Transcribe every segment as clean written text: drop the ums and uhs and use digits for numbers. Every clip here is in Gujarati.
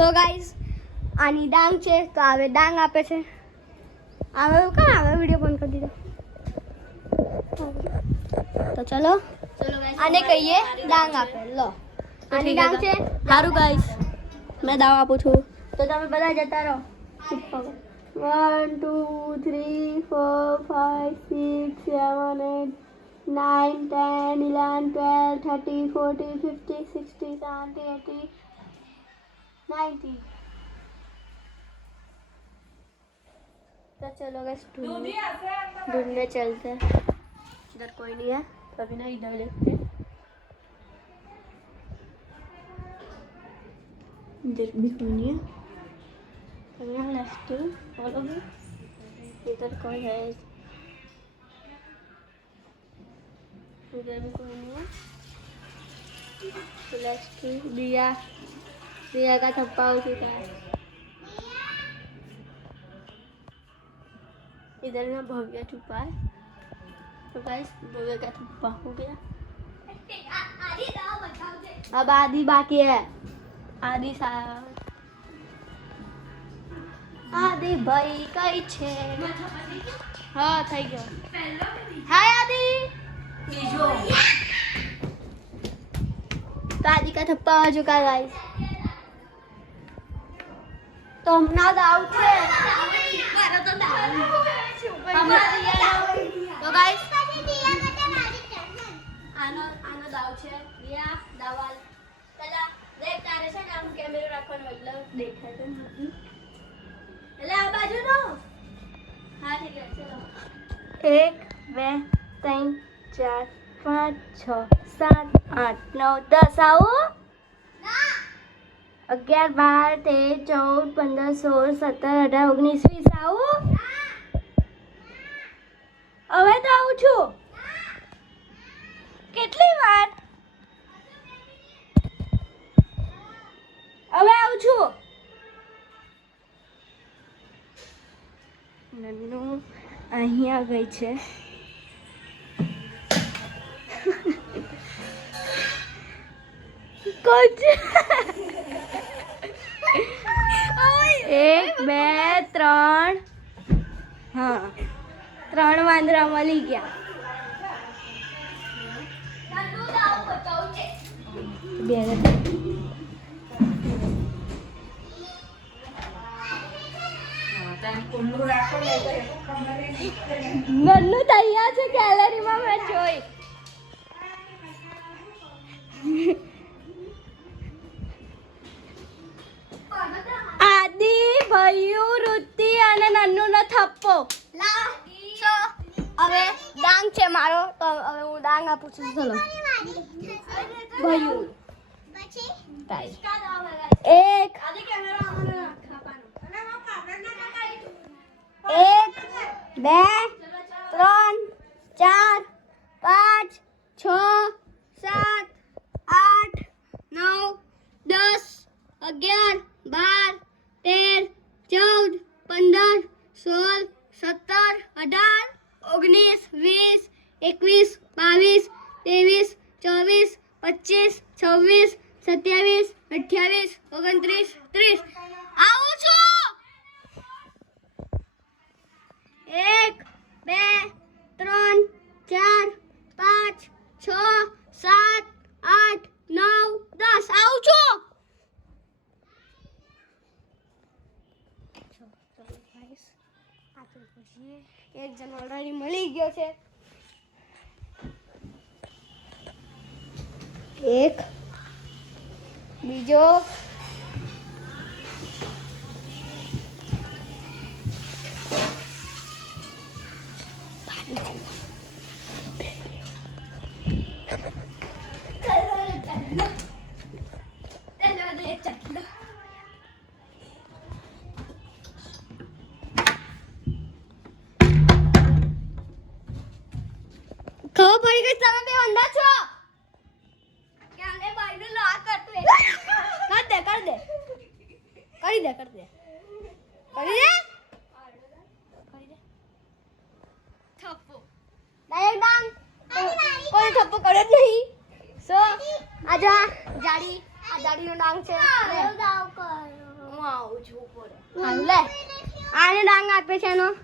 સો ગાઈસ આની ડાંગ છે તો હવે ડાંગ આપે છે. હવે કાં આવે વિડીયો બંધ કરી દીધો. તો ચલો આને કહીએ ડાંગ આપે. લો આની ડાંગ છે. સારું ગાઈસ મેં દાવ આપું છું તો તમે બધા જતા રહો. 1 2 3 4 5 6 7 8 9 10 11 12 13 14 15 16 17 18 19. तो चलो गैस ढूंढने चलते हैं. इधर कोई नहीं है तो अभी ना इधर देखते हैं. इधर भी कोई नहीं है. तो यहाँ लेफ्ट फॉलो भी. इधर कोई है. इधर भी कोई नहीं है. तो लेफ्ट दिया का थप्पा हो चुका है. इधर ना भव्य छुपा है. तो गाइस भव्य का थप्पा हो गया. अब आदि बाकी है. आदि भाई कई छे. हाँ થઈ ગયો. हाय आदि. બીજો तो आदि का थप्पा हो चुका है गाइस. तो हमारा दाव है. तो गाइस આનો દાવ છે. રિયા દાવાલ પેલા દેખ તારે છે ને આમ કેમેરો રાખવાનો એટલે દેખાય તો નથી. એટલે આ બાજુ નો. હા ઠીક છે ચલો. 1 2 3 4 5 6 7 8 9 10 આવો. 11 12 13 14 15 16 17 18 19 20 આવો. હવે તો આવું છું. કેટલી વાર? હવે આવું છું. નન્નુ અહીંયા ગઈ છે. कुछ 1 2 3 हाँ 3 વાંદરા મળી ગયા. નન્નુ તૈયાર છે ગેલેરીમાં મેં જોઈ. આદિ ભૈયું રુતિ અને નન્નુ નો થપ્પો. હવે ડાંગ છે મારો તો હવે હું ડાંગ આપું છું. ચલો ભૈયું તાઈ 1 2 3 4 5 6 7 8 9 10 11 12 13 14 15 16 17 18 19 20 21 22 23 24 25 26 27 28 29 30 આવું છું. 1 2 3 4 5 6 7 8 9 10 આવું છું. એક જણ ઓલરેડી મળી ગયો છે. એક બીજો ખબર પડી ગઈ તમે બે અંધા છો. ક્યારે બાઈનું લા કરતું કર દે કરી દે થપ્પો ડાયરેક્ટ ડાંગ. કોઈ થપ્પો કરે જ નહીં. સો આજા જાડી આ જાડીનો ડાંગ છે. હાલ લે આને ડાંગ આપે છે એનો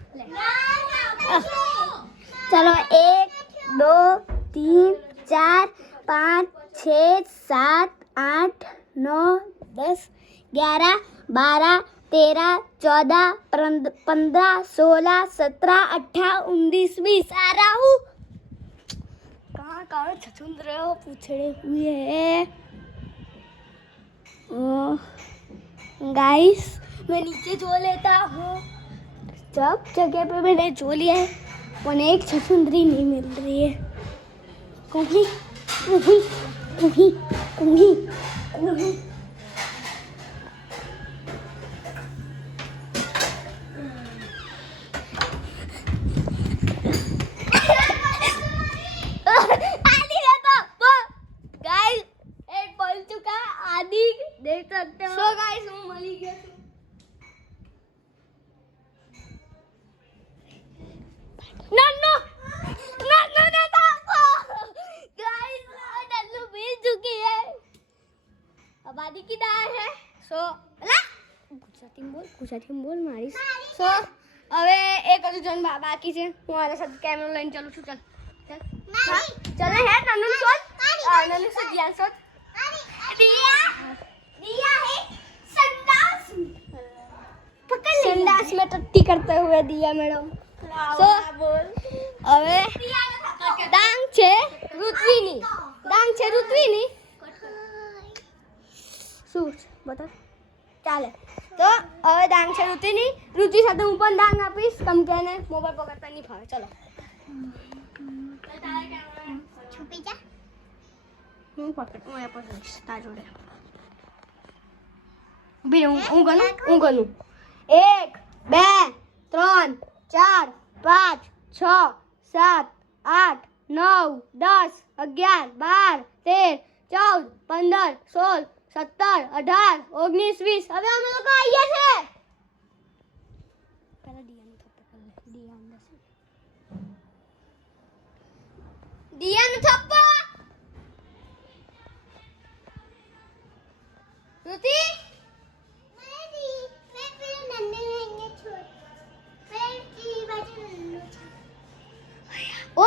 चलो 1 2 3 4 5 6 7 8 9 10 11 12 13 14 15 16 17 18 19 20 आ रहा हूँ कहाँ छछुंदर हो पूछड़े हुए गाइस मैं नीचे जो लेता हूँ सब जगह पे मैंने जो लिया है पर एक छछुंदरी नहीं मिल रही है कुही कुही कुही कुही कुही देख सकते हो सो गाइस હું મળી ગયો છું नन्नू गाइस नन्नू मिल चुकी है अब आदि की दाल है सो ગુજરાતી બોલ મારી સો હવે એક હજુ જન બાકી છે હું આના સાથે કેમેરો લઈને ચાલું છું ચાલ ચાલ હે નન્નુ શોધ નન્નુ શોધ ધ્યાન શોધ दिया है संडास पकड़ ले संडास में टट्टी करते हुए दिया मैडम सो હવે ડાંગ છે ઋત્વીની શું બતા ચાલે તો હવે ડાંગ છે ઋત્વીની ઋત્વી સાથે હું પણ ડાંગ આપીશ કેમ કે એને મોબાઈલ પકડતા નહીં ફાવે ચલો છુપી જા હું પકડ હું પકડીશ તાર જોડે ઉભી હું ગનું 1 2 3 4 5 6 7 8 9 10 11 12 13 14 15 16 17 18 19 20 હવે અમે લોકો આવીએ છે પહેલા દિયાનો થપ્પો કર લે દિયાનો થપ્પો ઋતિ ओ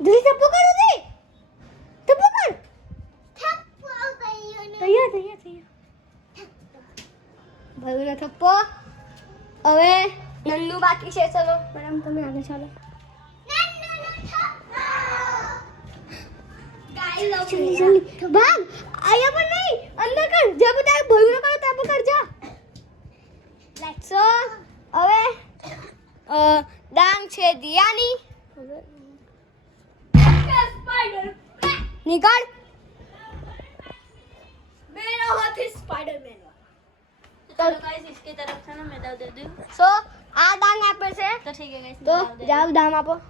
दूसरी थप्पो कर दे थप्पो कर तैयार भाई ना थप्पो હવે નન્નુ બાકી છે ચલો મેડમ તમે આગળ ચાલો जल्दी भाग आया पर नहीं अंदर कर जब तारे भयू न करे तब कर जा लेट्स सो હવે ડાંગ છે દિયાની स्पाइडर निकाल मेरा हाथ है स्पाइडरमैन वाला चलो गाइस इसकी तरफ से ना मैं दे दूं सो आ ડાંગ આપે છે તો ઠીક है गाइस तो जाओ ડાંગ આપો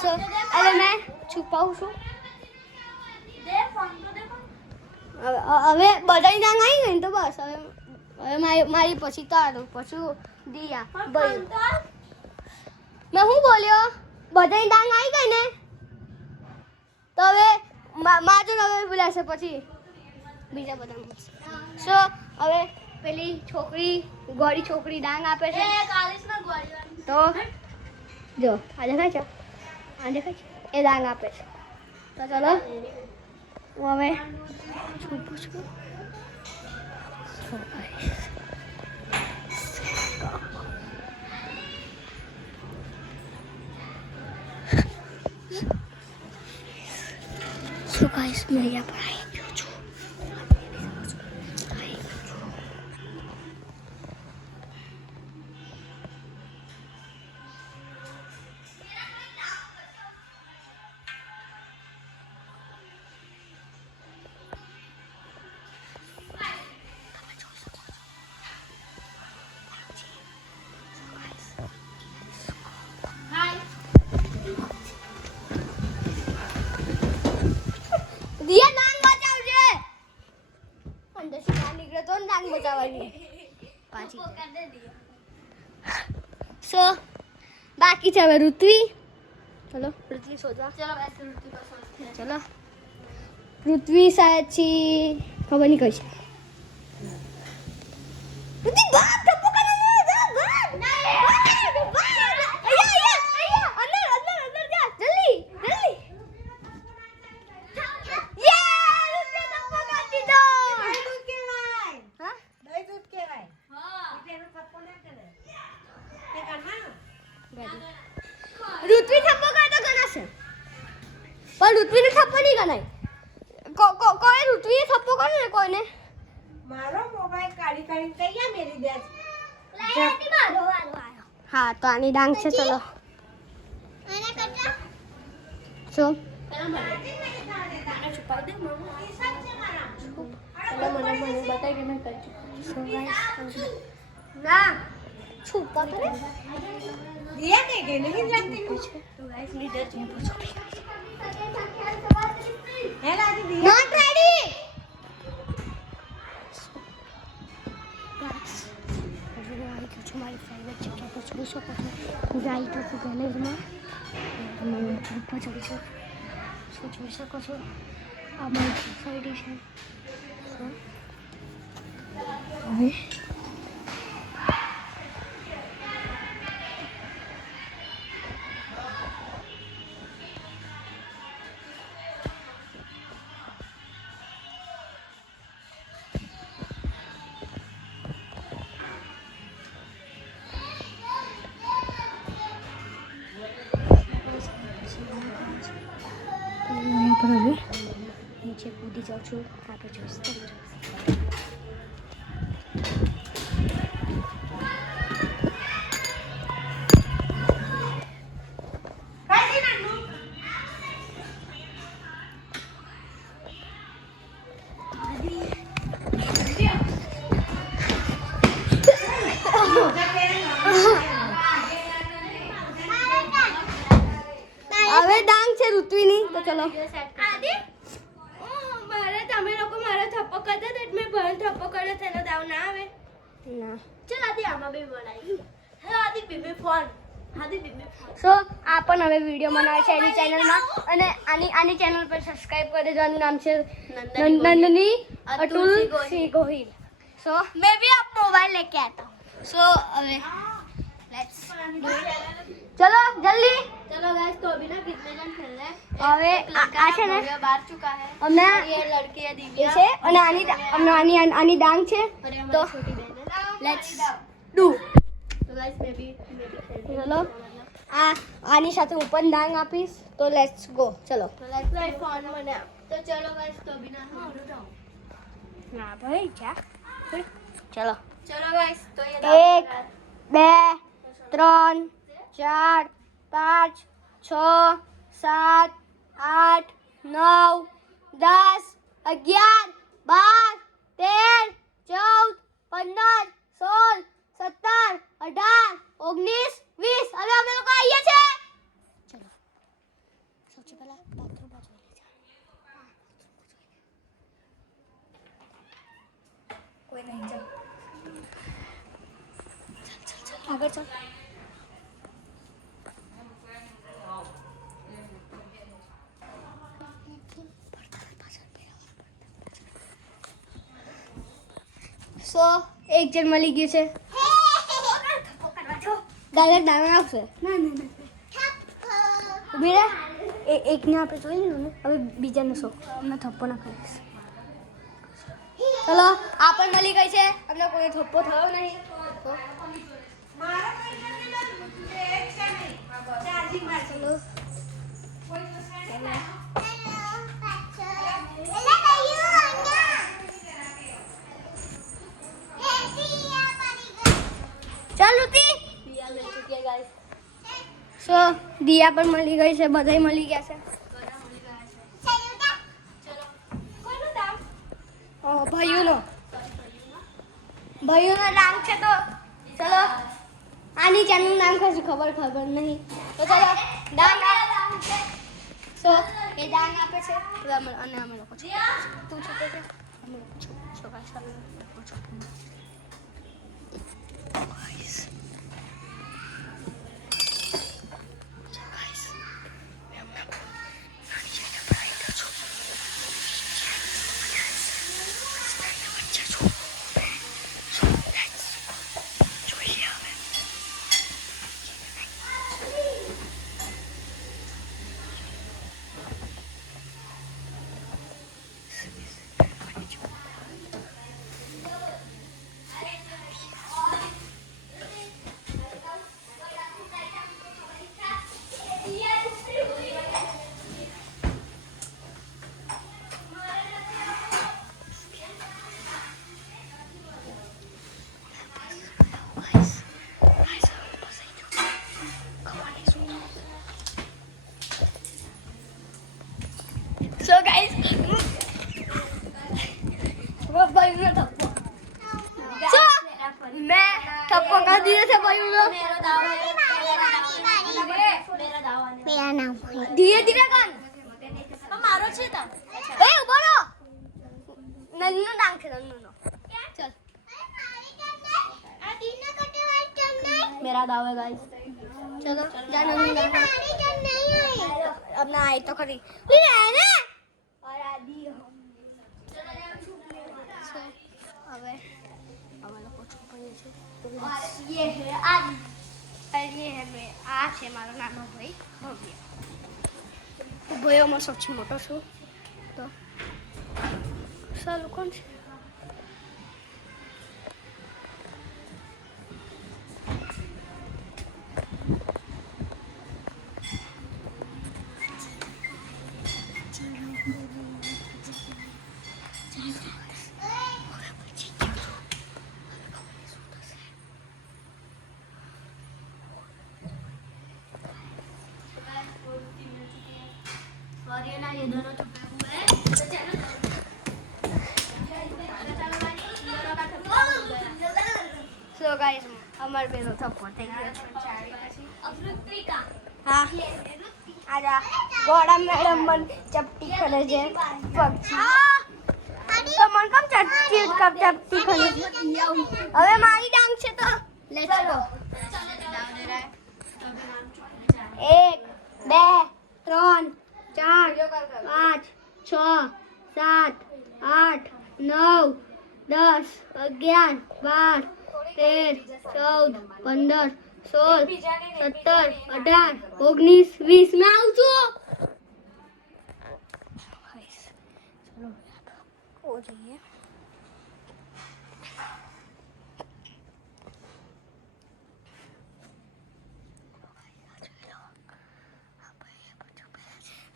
सो अरे मैं છુપાઉં છું હવે બધાની ડાંગ આવી ગઈ ને તો બસ હવે મારી પછી તારું પછી દિયા ભાઈ મેં શું બોલ્યો બધાની ડાંગ આવી ગઈ ને તો હવે માજો હવે બોલાશે પછી બીજા બધા સો હવે પેલી છોકરી ગોળી છોકરી ડાંગ આપે છે તો જો આ દેખાય છે એ ડાંગ આપે છે તો ચલો હું હવે છૂપું છું So guys, मैं यहाँ पर आई क्यों छू દિયા ડાંગ બચાવજે અંદર થી બહાર નીકળે તો ડાંગ બચાવવાની પાછી કર દે દિયા સો બાકી છે હવે ઋત્વી चलो पृथ्वी सो जा। चलो गाइस पृथ्वी को सोते हैं। चलो पृथ्वी शायद छी खबर नहीं कैसे पृथ्वी बात टप्पो करना नहीं जा बात नहीं अय्या अंदर अंदर अंदर जा जल्दी जल्दी ये उसने टप्पो कर दी तो दही दूध के भाई हां दही दूध के भाई हां इतने टप्पो ना करे ते करना ऋत्वी ठप्पो करता कना से पर ऋत्वी ने ठप्पो नहीं करना कोई ऋत्वी ठप्पो करने कोई ने मारो मोबाइल काढ़ी काढ़ी कहिया मेरी देश लायती मारो हां तो आनी डांग से चलो मैंने करता सो छुपा दे चलो मैंने बताया कि मैं कर सो गाइस ना छुपा करे दिया के नहीं जानती तो गाइस लीडर जी पूछो है राजी दिया नॉट रेडी गाइस आई तो तुम्हारी फेवरेट चिकन को पूछो गाइस तो गैलेज में मैं ऊपर चढ़ी से सोच को सो আমার সাইড এসে अरे यहाँ पर अभी नीचे कूदी जाऊँ છું આપણે જોઈશું હવે ડાંગ છે ઋત્વીની તો ચલો આદિ મારે તમે લોકો મારો થપ્પો કરતા તો મેં ભણ થપ્પો કર્યો તેનો દાવ ના આવે ના ચલ આદિ આમાં બે બનાવી હે આદિ બેબે ફોન આદિ બેબે ફોન સો આ પણ હવે વિડિયો બનાવે છે એની ચેનલમાં અને આની ચેનલ પર સબસ્ક્રાઇબ કરી દેજો આનું નામ છે नंदनी अतुल सिंह गोहिल सो मैं भी आप मोबाइल लेके आता हूँ सो अबे लेट्स चलो जल्दी चलो गाइस तो अभी ना कितने जन खेल रहे हैं अबे आ છે ને बाहर चुका है हमने ये लड़की है दिव्या છે અને આની ડાંગ છે તો छोटी बहन है लेट्स डू तो गाइस मैं भी चलो આની સાથે હું પણ ડાંગ આપીશ તો લેટ્સ ગો ચલો તો લેટ્સ પ્લે ફોન મને તો ચલો ગાइस તો અભી ના ના ભાઈ क्या चलो चलो गाइस तो ये 1 2 3 4 5 6 7 8 9 10 11 12 13 14 15 16 17 18 19 20 હવે અમે લોકો આવીએ છે ચલો સૌથી પહેલા બાથરૂમ બાજુ લઈ જા કોઈ નહીં ચાલ આગળ ચાલ સો એક જણ મળી ગયું છે ગાલે ડાંગ આવશે ના ના ના ઉભી રહે એકને આપણે જોઈ લીધું ને હવે બીજાને સો અમને થપ્પો ના કરીશ ચલો આ પણ મળી ગઈ છે અમને કોઈ થપ્પો થયો નહીં ચલો ચાલ ઋતિ દિયા મળી ચૂકી ગાઈસ સો દિયા પણ મળી ગઈ છે બધાય મળી ગયા છે ચલો કોઈનું નામ ભાઈઓનો નામ છે તો ચલો આની ચેનલનું નામ કશું ખબર નહીં તો ચલો ડાંગ છે સો એ ડાંગ આપે છે અને અમે લોકો તું છૂટે છે અમે લોકો છોકરા ચાલો ધીરે ધીરે કર મારો છે તા એ ઉભો રહો નન્નો ડાંગ છે નન્નો ચલ मेरा दाव है गाइस चलो जा नन्नू अब ना आई तो खरी रहने और आदि હવે અમે લોકો છોકરીઓ છે और ये है आदि और ये है मैं आ છે મારો નાનો ભાઈ ભવ્ય ભાઈઓમાં સૌથી મોટો છું તો સારું કોણ છે और ये ना ये दोनों छुपे हुए हैं तो चलो सो गाइस हमारे पे तो थप्पड़ થઈ ગયો છે હા આજા ગોડા મેડમ મન ચપટી કરે છે પક્ષી તો મન કમ ચપટી કરે છે હવે મારી ડાંગ છે તો લેટ્સ ગો 1 2 3 4 5 6 7 8 9 10 11 12 13 14 15 16 17 18 19 20 में आऊं છું चलो हो जाइए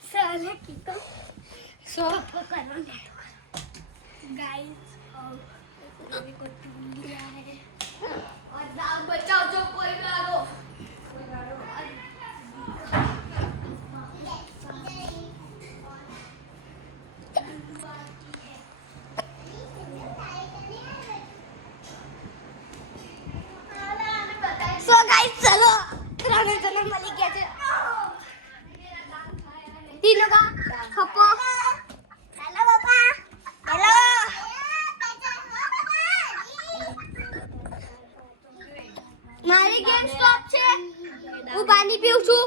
साले की तो सो करना गाइस अभी को टूल लिया है और जाओ बचाओ जो कोई गाड़ो सो गाइस चलो राणे जने मली गया છે तीनों का खपो हेलो पापा हेलो મારી ગેમ સ્ટોપ છે હું પાણી પીઉં છું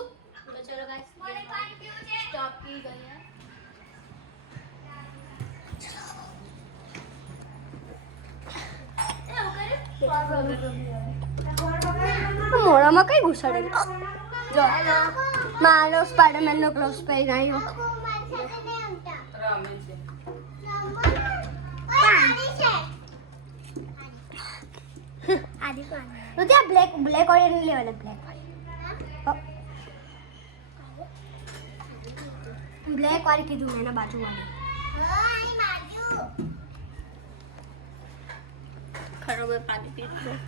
તો ચલો ગાઈસ મને પાણી પીવું છે સ્ટોપ કી ગઈ મોડામાં કઈ ઘુસાડે જો મારો સ્પાઈડરમેન નો ગ્લોવ્સ પહેરી આવ્યો તો ત્યાં બ્લેક ઓરેન્જ લેવાના બ્લેક વાળી કીધું મેં એના બાજુ વાળી ખરો મેં પાણી પીધું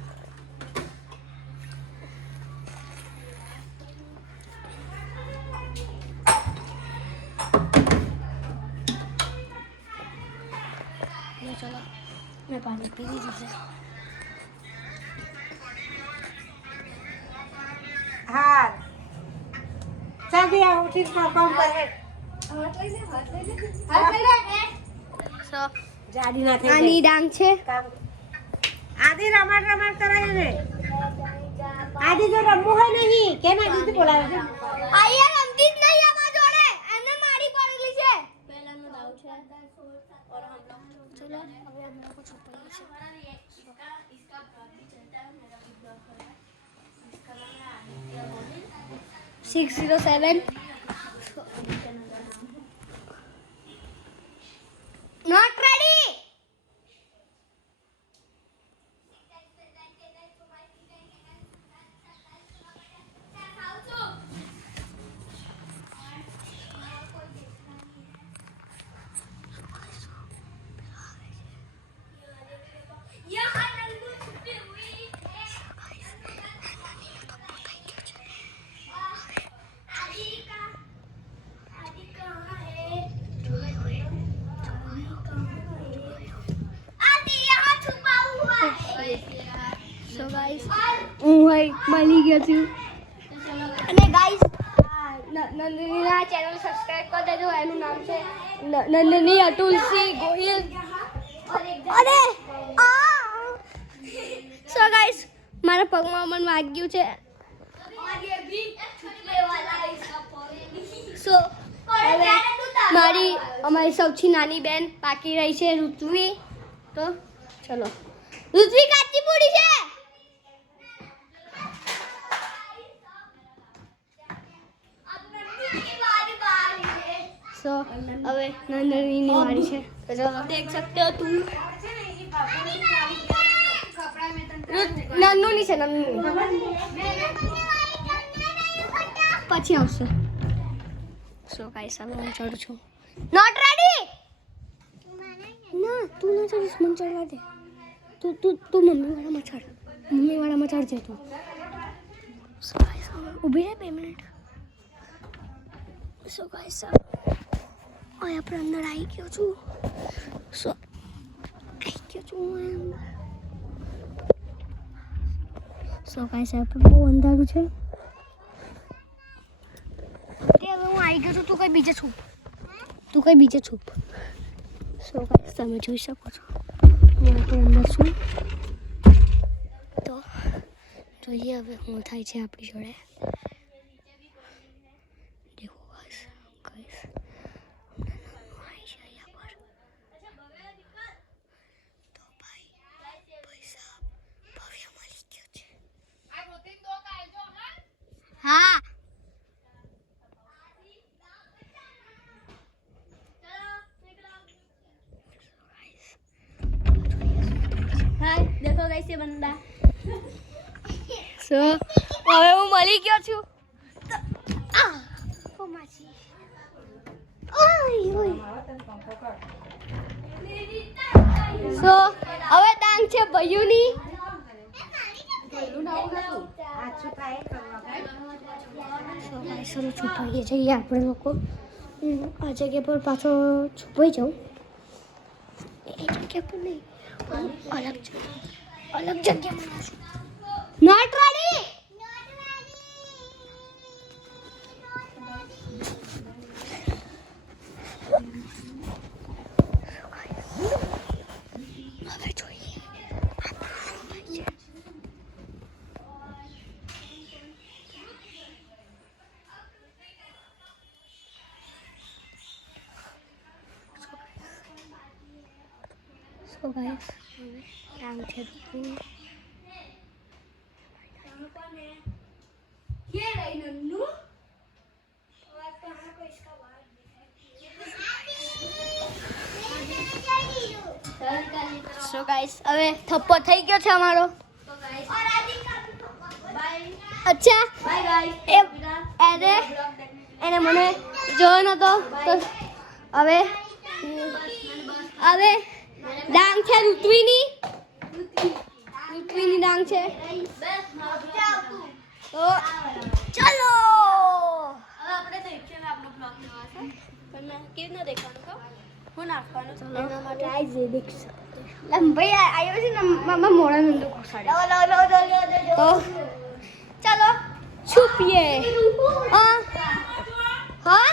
चलो मैं पानी पी ली जैसे હા ચાલી આ ઉઠી કામ કરે સો જાડી ના થઈ આની ડાંગ છે આદિ રમત કરાય ને આદિ જો રમવું હોય નહીં કેના દીદી બોલાવે છે આયા રમતી જ નહીં આમાં જોડે એને મારી પડેલી છે પહેલાનો દાવ છે और हम लोग चलो अभी हम लोग कुछ ऊपर ही से इसका ब्लॉग भी चलता है मेरा भी ब्लॉग कर रहा है इसका नाम है Aditya Modi 607 not ready So guys, હું મળી ગયો છું અને ગાઈસ નંદનીના ચેનલ સબસ્ક્રાઇબ કરી દેજો. એનું નામ છે નંદની અતુલસી ગોહિલ. અરે સો ગાઈસ મારા પગમાં મને વાગ્યું છે. સો અમારી સૌથી નાની બેન બાકી રહી છે ઋત્વી. તો ચલો ઋત્વી કાચી પૂરી છે. સો હવે નંદનીની વારી છે. તો ચલો દેખ सकते हो तुम. નંદુની છે નંદુની પછી આવશે. સો ગાઈસ હવે હું ચડું છું. Not ready. ના તું ના ચડીશ મને ચડવા દે. તું મમ્મી વાળામાં ચડ. મમ્મી વાળામાં ચડજે તું. સો ગાઈસ ઊભી રહે 2 મિનિટ. સો ગાઈસ હવે આપણે અંદર આવી ગયો છું. સો આવી ગયો છું હું. સો ગાઈસ આપણે બહુ અંધારું છે. તે હવે હું આવી ગયો છું. તું કઈ બીજે છુપ. સો ગાઈસ તમે જોઈ શકો છો હું આપણે અંદર છું. તો જોઈએ હવે શું થાય છે આપણી જોડે. દેખો ગાઈસ હા देखो कैसे बंदा. સો હવે હું મળી ગયો છું. સો હવે ડાંગ છે ભયુની. છુપાઈએ જઈએ આપણે લોકો. આ જગ્યા પર પાછો છુપાઈ જાઉં. એ જગ્યા પર નહીં અલગ જગ્યામાં. Not ready. હવે જોઈએ સો ગાઈસ કામ છે. ये रही नन्नू. સો ગાઈસ હવે થપ્પો થઈ ગયો છે અમારો. અચ્છા બાય ગાઈસ. એને મને જોયો નતો તો હવે ડાંગ છે ઋત્વીની ડાંગ છે. તો ચલો હવે આપણે દેખીએ આપણો બ્લોગ નવા છે પણ કેવી રીતના દેખવાનું કહો. હું નાખવાનું એના માટે આઈ જે દેખ શકते ભાઈ આવ્યો છે ને મામા મોડા નંદુ ખોસાડે. તો ચલો છુપીએ. હા